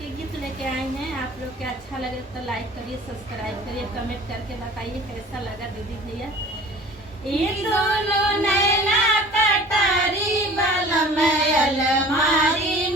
के गीत लेके आए हैं। आप लोग के अच्छा लगे तो लाइक करिए, सब्सक्राइब करिए, कमेंट करके बताइए कैसा लगा दीदी भैया। ये दोनों नैना कटारी बल में अलमारी